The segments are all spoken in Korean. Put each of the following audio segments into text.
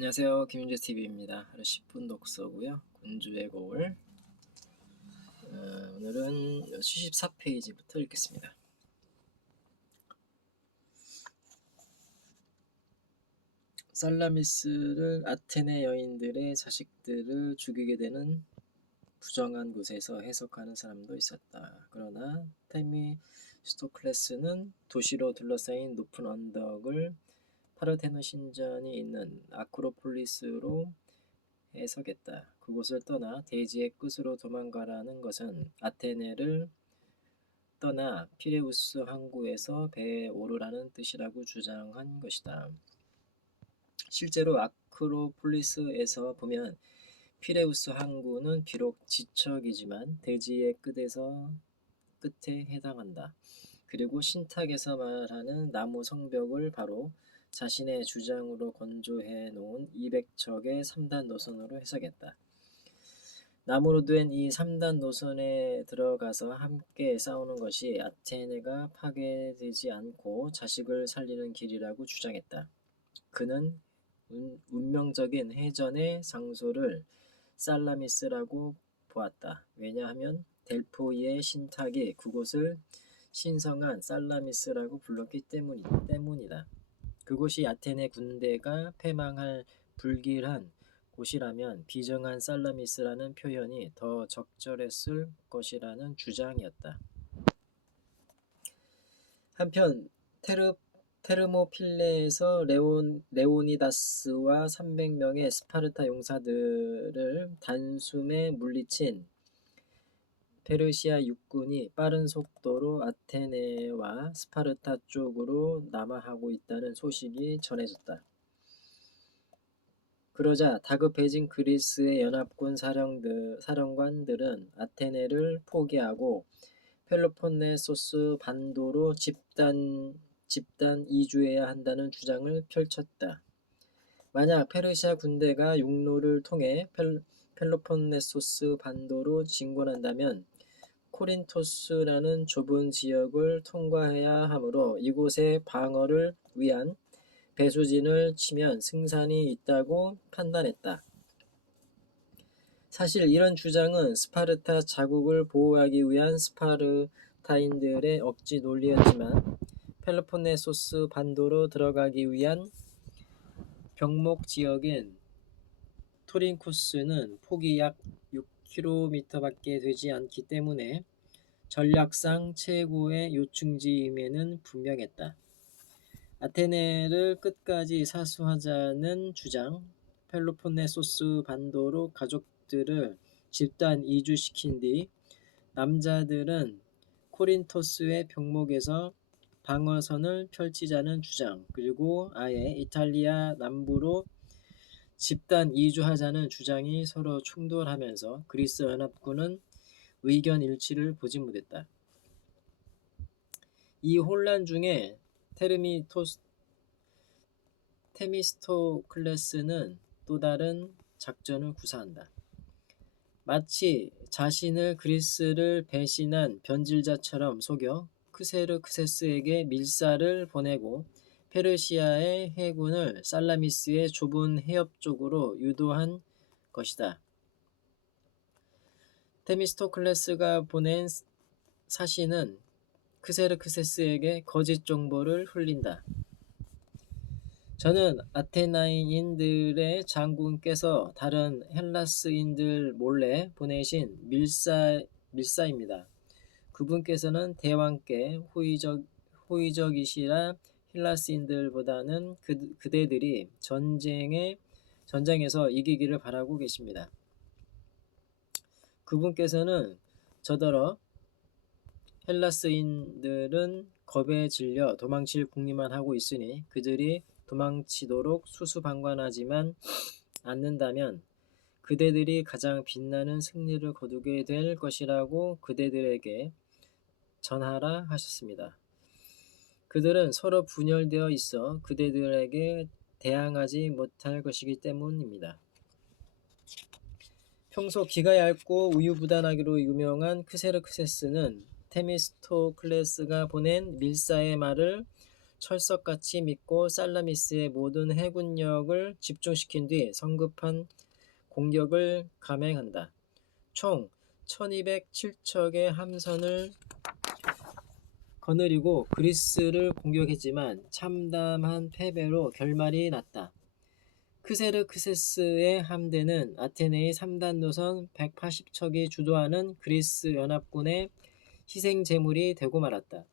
안녕하세요. 김윤재TV입니다. 하루 10분 독서고요. 군주의 거울. 오늘은 74페이지부터 읽겠습니다. 살라미스를 아테네 여인들의 자식들을 죽이게 되는 부정한 곳에서 해석하는 사람도 있었다. 그러나 테미스토클레스는 도시로 둘러싸인 높은 언덕을 파르테논 신전이 있는 아크로폴리스로 해석했다. 그곳을 떠나 대지의 끝으로 도망가라는 것은 아테네를 떠나 피레우스 항구에서 배에 오르라는 뜻이라고 주장한 것이다. 실제로 아크로폴리스에서 보면 피레우스 항구는 비록 지척이지만 대지의 끝에 해당한다. 그리고 신탁에서 말하는 나무 성벽을 바로 자신의 주장으로 건조해 놓은 200척의 3단 노선으로 해석했다. 나무로 된 이 3단 노선에 들어가서 함께 싸우는 것이 아테네가 파괴되지 않고 자식을 살리는 길이라고 주장했다. 그는 운명적인 해전의 장소를 살라미스라고 보았다. 왜냐하면 델포이의 신탁이 그곳을 신성한 살라미스라고 불렀기 때문이다. 그곳이 아테네 군대가 패망할 불길한 곳이라면 비정한 살라미스라는 표현이 더 적절했을 것이라는 주장이었다. 한편 테르모필레에서 레오니다스와 300명의 스파르타 용사들을 단숨에 물리친 페르시아 육군이 빠른 속도로 아테네와 스파르타 쪽으로 남하하고 있다는 소식이 전해졌다. 그러자 다급해진 그리스의 연합군 사령관들은 아테네를 포기하고 펠로폰네소스 반도로 집단 이주해야 한다는 주장을 펼쳤다. 만약 페르시아 군대가 육로를 통해 펠로폰네소스 반도로 진군한다면 코린토스라는 좁은 지역을 통과해야 하므로 이곳의 방어를 위한 배수진을 치면 승산이 있다고 판단했다. 사실 이런 주장은 스파르타 자국을 보호하기 위한 스파르타인들의 억지 논리였지만 펠로폰네소스 반도로 들어가기 위한 병목 지역인 토린쿠스는 폭이 약 6km밖에 되지 않기 때문에 전략상 최고의 요충지임에는 분명했다. 아테네를 끝까지 사수하자는 주장, 펠로폰네소스 반도로 가족들을 집단 이주시킨 뒤 남자들은 코린토스의 병목에서 방어선을 펼치자는 주장, 그리고 아예 이탈리아 남부로 집단 이주하자는 주장이 서로 충돌하면서 그리스 연합군은 의견 일치를 보지 못했다. 이 혼란 중에 테미스토클레스는 또 다른 작전을 구사한다. 마치 자신을 그리스를 배신한 변질자처럼 속여 크세르크세스에게 밀사를 보내고 페르시아의 해군을 살라미스의 좁은 해협 쪽으로 유도한 것이다. 테미스토클레스가 보낸 사신은 크세르크세스에게 거짓 정보를 흘린다. 저는 아테나인들의 장군께서 다른 헬라스인들 몰래 보내신 밀사입니다. 그분께서는 대왕께 호의적이시라 헬라스인들보다는 그대들이 전쟁에서 이기기를 바라고 계십니다. 그분께서는 저더러 헬라스인들은 겁에 질려 도망칠 궁리만 하고 있으니 그들이 도망치도록 수수방관하지만 않는다면 그대들이 가장 빛나는 승리를 거두게 될 것이라고 그대들에게 전하라 하셨습니다. 그들은 서로 분열되어 있어 그대들에게 대항하지 못할 것이기 때문입니다. 평소 기가 얇고 우유부단하기로 유명한 크세르크세스는 테미스토클레스가 보낸 밀사의 말을 철석같이 믿고 살라미스의 모든 해군력을 집중시킨 뒤 성급한 공격을 감행한다. 총 1207척의 함선을 거느리고 그리스를 공격했지만 참담한 패배로 결말이 났다. 크세르크세스의 함대는 아테네의 3단 노선 180척이 주도하는 그리스 연합군의 희생제물이 되고 말았다.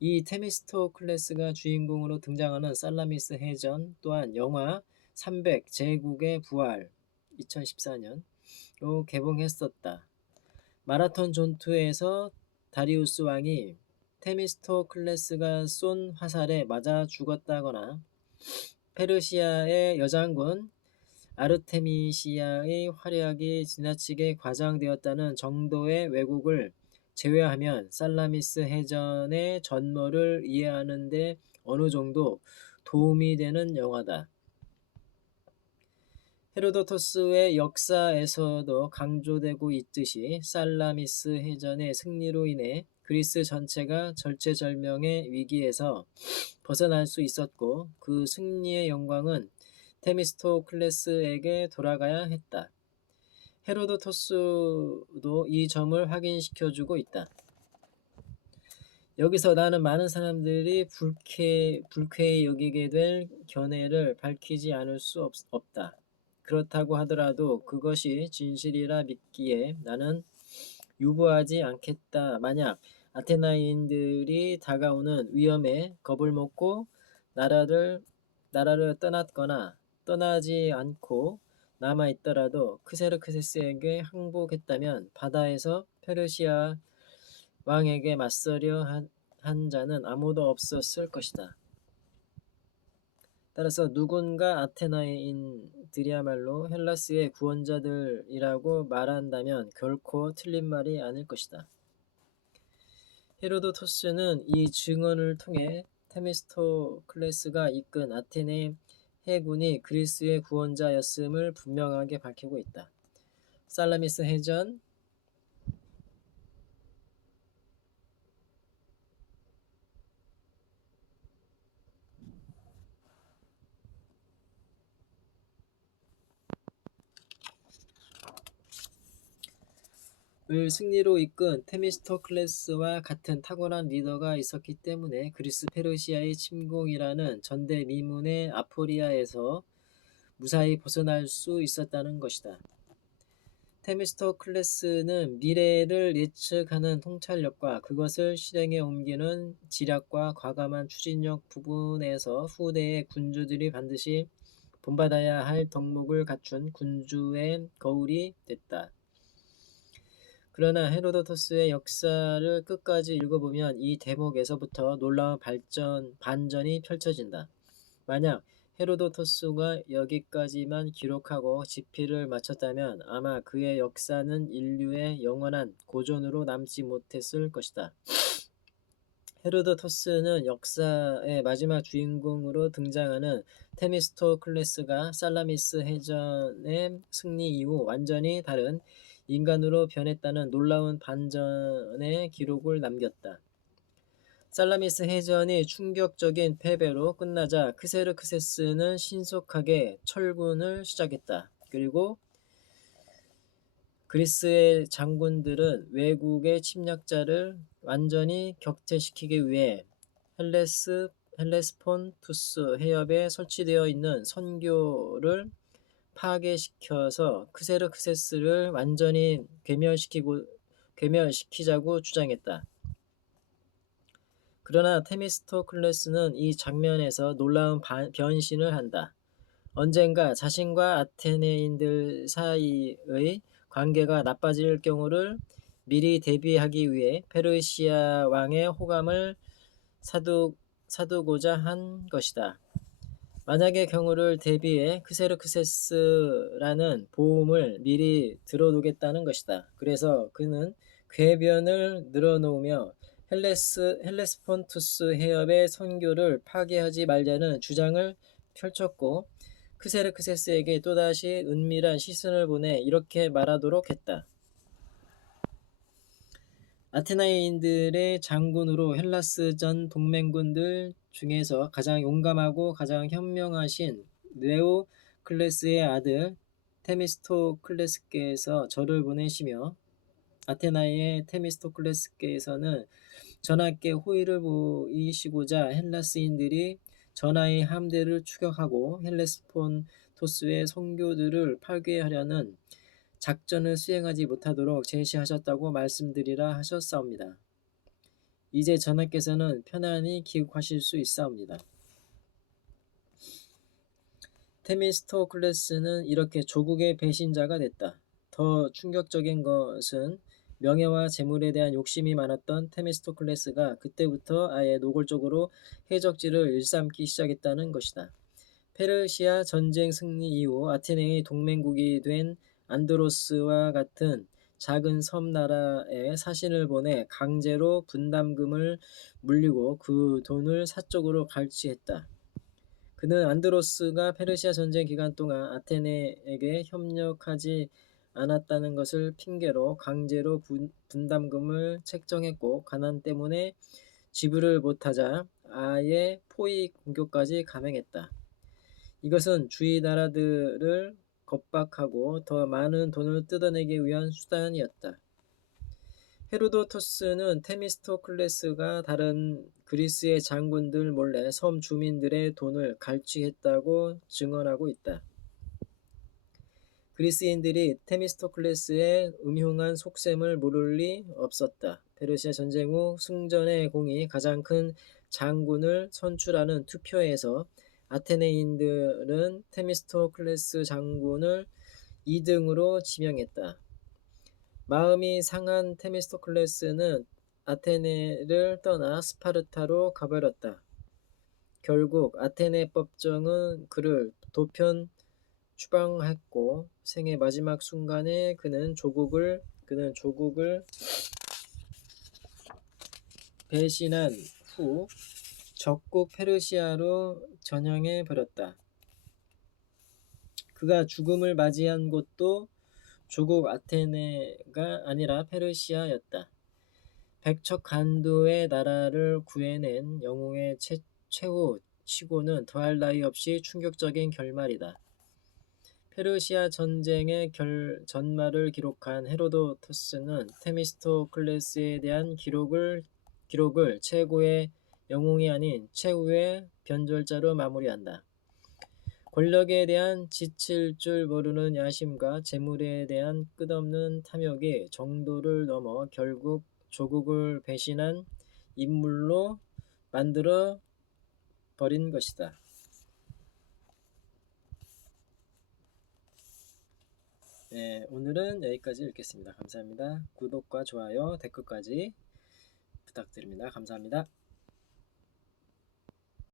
이 테미스토클레스가 주인공으로 등장하는 살라미스 해전 또한 영화 300 제국의 부활 2014년로 개봉했었다. 마라톤 전투에서 다리우스 왕이 테미스토클레스가 쏜 화살에 맞아 죽었다거나 페르시아의 여장군 아르테미시아의 활약이 지나치게 과장되었다는 정도의 왜곡을 제외하면 살라미스 해전의 전모를 이해하는 데 어느 정도 도움이 되는 영화다. 헤로도토스의 역사에서도 강조되고 있듯이 살라미스 해전의 승리로 인해 그리스 전체가 절체절명의 위기에서 벗어날 수 있었고 그 승리의 영광은 테미스토클레스에게 돌아가야 했다. 헤로도토스도 이 점을 확인시켜주고 있다. 여기서 나는 많은 사람들이 불쾌히 여기게 될 견해를 밝히지 않을 수 없다. 그렇다고 하더라도 그것이 진실이라 믿기에 나는 유보하지 않겠다. 만약 아테나인들이 다가오는 위험에 겁을 먹고 나라를 떠났거나 떠나지 않고 남아있더라도 크세르크세스에게 항복했다면 바다에서 페르시아 왕에게 맞서려 한 자는 아무도 없었을 것이다. 따라서 누군가 아테나인들이야말로 헬라스의 구원자들이라고 말한다면 결코 틀린 말이 아닐 것이다. 헤로도토스는 이 증언을 통해 테미스토클레스가 이끈 아테네 해군이 그리스의 구원자였음을 분명하게 밝히고 있다. 살라미스 해전 을 승리로 이끈 테미스토클레스와 같은 탁월한 리더가 있었기 때문에 그리스 페르시아의 침공이라는 전대미문의 아포리아에서 무사히 벗어날 수 있었다는 것이다. 테미스토클레스는 미래를 예측하는 통찰력과 그것을 실행에 옮기는 지략과 과감한 추진력 부분에서 후대의 군주들이 반드시 본받아야 할 덕목을 갖춘 군주의 거울이 됐다. 그러나 헤로도토스의 역사를 끝까지 읽어보면 이 대목에서부터 놀라운 반전이 펼쳐진다. 만약 헤로도토스가 여기까지만 기록하고 지필을 마쳤다면 아마 그의 역사는 인류의 영원한 고전으로 남지 못했을 것이다. 헤로도토스는 역사의 마지막 주인공으로 등장하는 테미스토클레스가 살라미스 해전의 승리 이후 완전히 다른 인간으로 변했다는 놀라운 반전의 기록을 남겼다. 살라미스 해전이 충격적인 패배로 끝나자 크세르크세스는 신속하게 철군을 시작했다. 그리고 그리스의 장군들은 외국의 침략자를 완전히 격퇴시키기 위해 헬레스폰투스 해협에 설치되어 있는 선교를 파괴시켜서 크세르크세스를 완전히 괴멸시키자고 주장했다. 그러나 테미스토클레스는 이 장면에서 놀라운 변신을 한다. 언젠가 자신과 아테네인들 사이의 관계가 나빠질 경우를 미리 대비하기 위해 페르시아 왕의 호감을 사두고자 한 것이다. 만약의 경우를 대비해 크세르크세스라는 보험을 미리 들어두겠다는 것이다. 그래서 그는 궤변을 늘어놓으며 헬레스폰투스 해협의 선교를 파괴하지 말자는 주장을 펼쳤고 크세르크세스에게 또다시 은밀한 시선을 보내 이렇게 말하도록 했다. 아테나인들의 장군으로 헬라스 전 동맹군들 중에서 가장 용감하고 가장 현명하신 네오클레스의 아들 테미스토클레스께서 저를 보내시며 아테나의 테미스토클레스께서는 전하께 호의를 보이시고자 헬라스인들이 전하의 함대를 추격하고 헬레스폰토스의 선교들을 파괴하려는 작전을 수행하지 못하도록 제시하셨다고 말씀드리라 하셨사옵니다. 이제 전하께서는 편안히 귀국하실 수 있사옵니다. 테미스토클레스는 이렇게 조국의 배신자가 됐다. 더 충격적인 것은 명예와 재물에 대한 욕심이 많았던 테미스토클레스가 그때부터 아예 노골적으로 해적질을 일삼기 시작했다는 것이다. 페르시아 전쟁 승리 이후 아테네의 동맹국이 된 안드로스와 같은 작은 섬 나라에 사신을 보내 강제로 분담금을 물리고 그 돈을 사적으로 갈취했다. 그는 안드로스가 페르시아 전쟁 기간 동안 아테네에게 협력하지 않았다는 것을 핑계로 강제로 분담금을 책정했고 가난 때문에 지불을 못하자 아예 포위 공격까지 감행했다. 이것은 주위 나라들을 겁박하고 더 많은 돈을 뜯어내기 위한 수단이었다. 헤로도토스는 테미스토클레스가 다른 그리스의 장군들 몰래 섬 주민들의 돈을 갈취했다고 증언하고 있다. 그리스인들이 테미스토클레스의 음흉한 속셈을 모를 리 없었다. 페르시아 전쟁 후 승전의 공이 가장 큰 장군을 선출하는 투표에서 아테네인들은 테미스토클레스 장군을 2등으로 지명했다. 마음이 상한 테미스토클레스는 아테네를 떠나 스파르타로 가버렸다. 결국 아테네 법정은 그를 도편 추방했고 생의 마지막 순간에 그는 조국을 배신한 후 적국 페르시아로 전향해 버렸다. 그가 죽음을 맞이한 곳도 조국 아테네가 아니라 페르시아였다. 백척간두의 나라를 구해낸 영웅의 최후 치고는 더할 나위 없이 충격적인 결말이다. 페르시아 전쟁의 전말을 기록한 헤로도토스는 테미스토클레스에 대한 기록을 최고의 영웅이 아닌 최후의 변절자로 마무리한다. 권력에 대한 지칠 줄 모르는 야심과 재물에 대한 끝없는 탐욕이 정도를 넘어 결국 조국을 배신한 인물로 만들어 버린 것이다. 네, 오늘은 여기까지 읽겠습니다. 감사합니다. 구독과 좋아요, 댓글까지 부탁드립니다. 감사합니다.